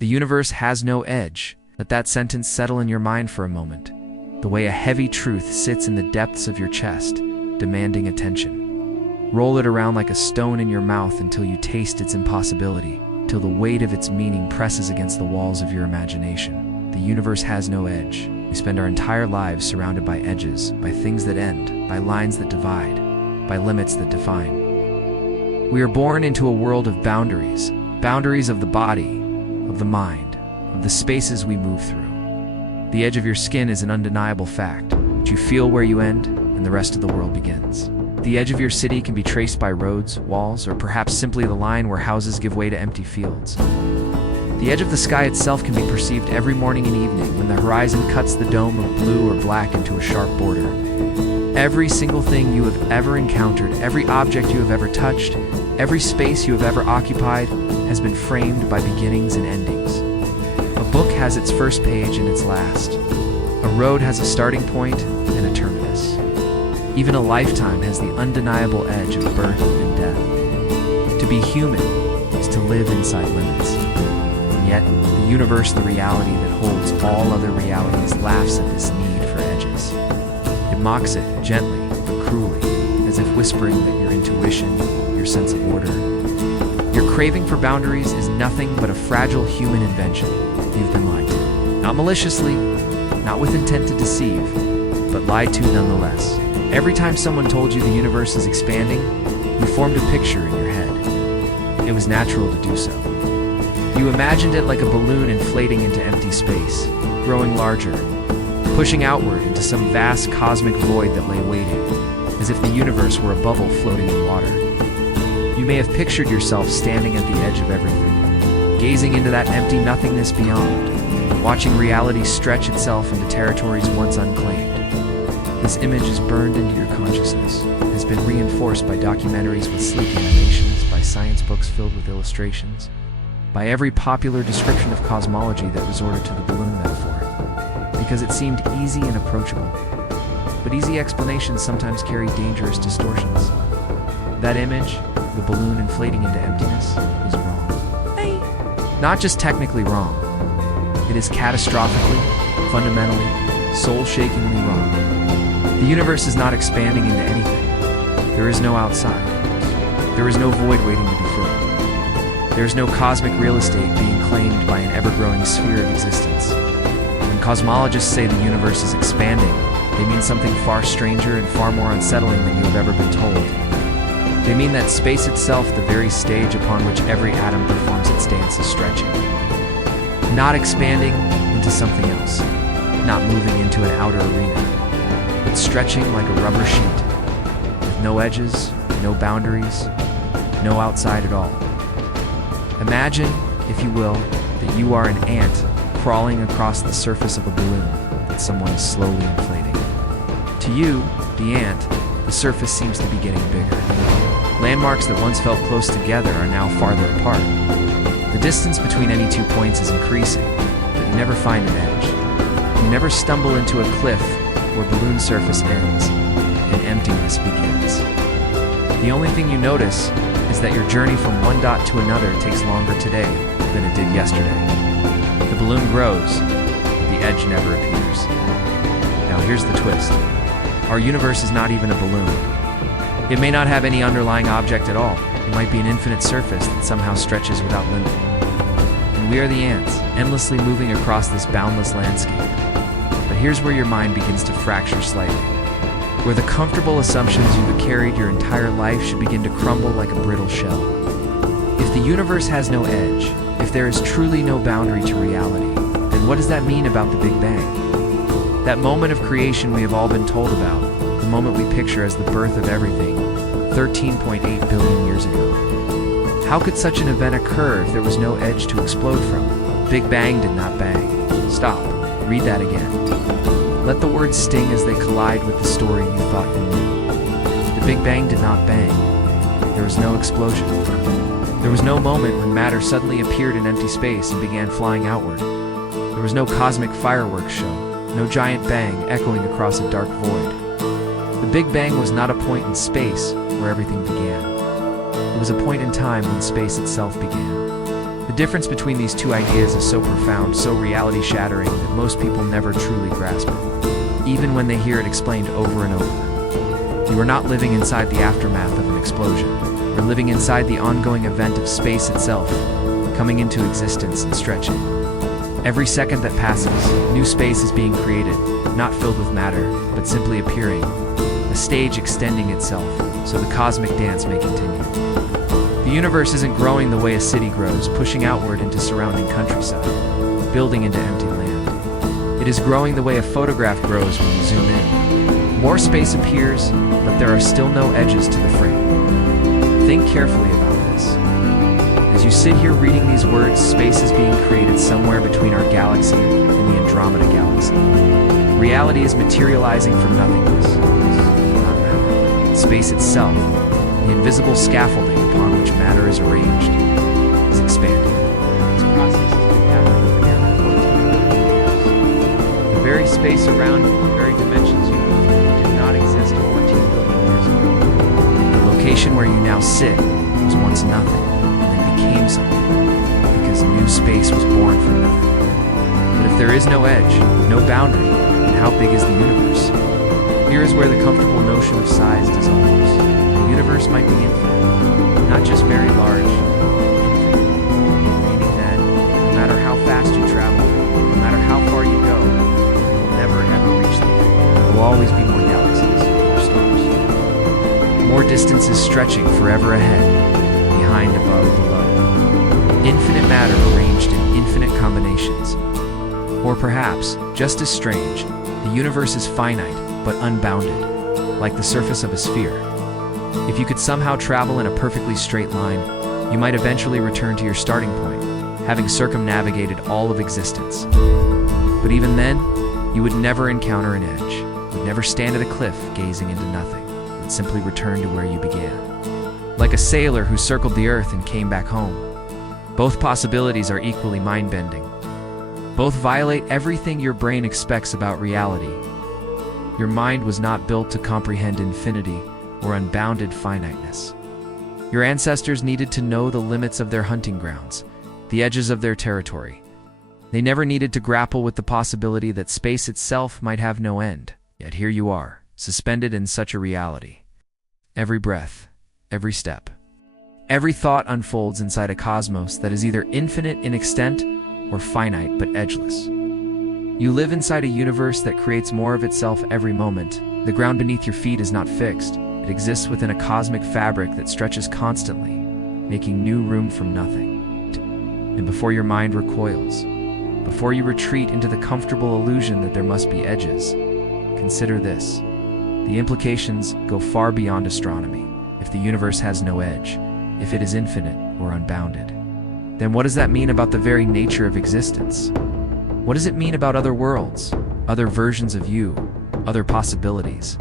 The universe has no edge. Let that sentence settle in your mind for a moment, the way a heavy truth sits in the depths of your chest, demanding attention. Roll it around like a stone in your mouth until you taste its impossibility, till the weight of its meaning presses against the walls of your imagination. The universe has no edge. We spend our entire lives surrounded by edges, by things that end, by lines that divide, by limits that define. We are born into a world of boundaries, boundaries of the body, of the mind, of the spaces we move through. The edge of your skin is an undeniable fact, but you feel where you end and the rest of the world begins. The edge of your city can be traced by roads, walls, or perhaps simply the line where houses give way to empty fields. The edge of the sky itself can be perceived every morning and evening when the horizon cuts the dome of blue or black into a sharp border. Every single thing you have ever encountered, every object you have ever touched, every space you have ever occupied has been framed by beginnings and endings. A book has its first page and its last. A road has a starting point and a terminus. Even a lifetime has the undeniable edge of birth and death. To be human is to live inside limits. And yet, the universe, the reality that holds all other realities, laughs at this need for edges. It mocks it gently but cruelly, as if whispering that your intuition, your sense of order, your craving for boundaries is nothing but a fragile human invention. You've been lied to. Not maliciously, not with intent to deceive, but lied to nonetheless. Every time someone told you the universe is expanding, you formed a picture in your head. It was natural to do so. You imagined it like a balloon inflating into empty space, growing larger, pushing outward into some vast cosmic void that lay waiting, as if the universe were a bubble floating in water. You may have pictured yourself standing at the edge of everything, gazing into that empty nothingness beyond, watching reality stretch itself into territories once unclaimed. This image is burned into your consciousness, has been reinforced by documentaries with sleek animations, by science books filled with illustrations, by every popular description of cosmology that resorted to the balloon metaphor, because it seemed easy and approachable. But easy explanations sometimes carry dangerous distortions. That image, the balloon inflating into emptiness, is wrong. Not just technically wrong. It is catastrophically, fundamentally, soul-shakingly wrong. The universe is not expanding into anything. There is no outside. There is no void waiting to be filled. There is no cosmic real estate being claimed by an ever-growing sphere of existence. When cosmologists say the universe is expanding, they mean something far stranger and far more unsettling than you have ever been told. They mean that space itself, the very stage upon which every atom performs its dance, is stretching. Not expanding into something else, not moving into an outer arena, but stretching like a rubber sheet, with no edges, no boundaries, no outside at all. Imagine, if you will, that you are an ant crawling across the surface of a balloon that someone is slowly inflating. To you, the ant, the surface seems to be getting bigger. Landmarks that once felt close together are now farther apart. The distance between any 2 points is increasing, but you never find an edge. You never stumble into a cliff where balloon surface ends and emptiness begins. The only thing you notice is that your journey from one dot to another takes longer today than it did yesterday. The balloon grows, but the edge never appears. Now here's the twist. Our universe is not even a balloon. It may not have any underlying object at all. It might be an infinite surface that somehow stretches without limit. And we are the ants, endlessly moving across this boundless landscape. But here's where your mind begins to fracture slightly, where the comfortable assumptions you've carried your entire life should begin to crumble like a brittle shell. If the universe has no edge, if there is truly no boundary to reality, then what does that mean about the Big Bang? That moment of creation we have all been told about, the moment we picture as the birth of everything, 13.8 billion years ago. How could such an event occur if there was no edge to explode from? Big Bang did not bang. Stop. Read that again. Let the words sting as they collide with the story you thought you knew. The Big Bang did not bang. There was no explosion. There was no moment when matter suddenly appeared in empty space and began flying outward. There was no cosmic fireworks show, no giant bang echoing across a dark void. The Big Bang was not a point in space where everything began. It was a point in time when space itself began. The difference between these two ideas is so profound, so reality-shattering, that most people never truly grasp it, even when they hear it explained over and over. You are not living inside the aftermath of an explosion. You're living inside the ongoing event of space itself, coming into existence and stretching. Every second that passes, new space is being created, not filled with matter, but simply appearing, a stage extending itself, so the cosmic dance may continue. The universe isn't growing the way a city grows, pushing outward into surrounding countryside, building into empty land. It is growing the way a photograph grows when you zoom in. More space appears, but there are still no edges to the frame. Think carefully about this. As you sit here reading these words, space is being created somewhere between our galaxy and the Andromeda galaxy. Reality is materializing from nothingness. Not matter. Space itself, the invisible scaffolding upon which matter is arranged, is expanding. This process has been happening for nearly 14 billion years. The very space around you, the very dimensions you move through, did not exist 14 billion years ago. The location where you now sit was once nothing, and then became something, because new space was born from nothing. But if there is no edge, no boundary, then how big is the universe? Here is where the comfortable notion of size dissolves. The universe might be infinite, not just very large, infinite. Meaning that, no matter how fast you travel, no matter how far you go, you will never ever reach the end. There will always be more galaxies, more stars. More distances stretching forever ahead, behind, above, below. Infinite matter arranged in infinite combinations. Or perhaps, just as strange, the universe is finite, but unbounded, like the surface of a sphere. If you could somehow travel in a perfectly straight line, you might eventually return to your starting point, having circumnavigated all of existence. But even then, you would never encounter an edge. You'd never stand at a cliff gazing into nothing. You would simply return to where you began. Like a sailor who circled the earth and came back home. Both possibilities are equally mind-bending. Both violate everything your brain expects about reality. Your mind was not built to comprehend infinity or unbounded finiteness. Your ancestors needed to know the limits of their hunting grounds, the edges of their territory. They never needed to grapple with the possibility that space itself might have no end. Yet here you are, suspended in such a reality. Every breath, every step, every thought unfolds inside a cosmos that is either infinite in extent or finite but edgeless. You live inside a universe that creates more of itself every moment. The ground beneath your feet is not fixed. It exists within a cosmic fabric that stretches constantly, making new room from nothing. And before your mind recoils, before you retreat into the comfortable illusion that there must be edges, consider this. The implications go far beyond astronomy. If the universe has no edge, if it is infinite or unbounded, then what does that mean about the very nature of existence? What does it mean about other worlds, other versions of you, other possibilities?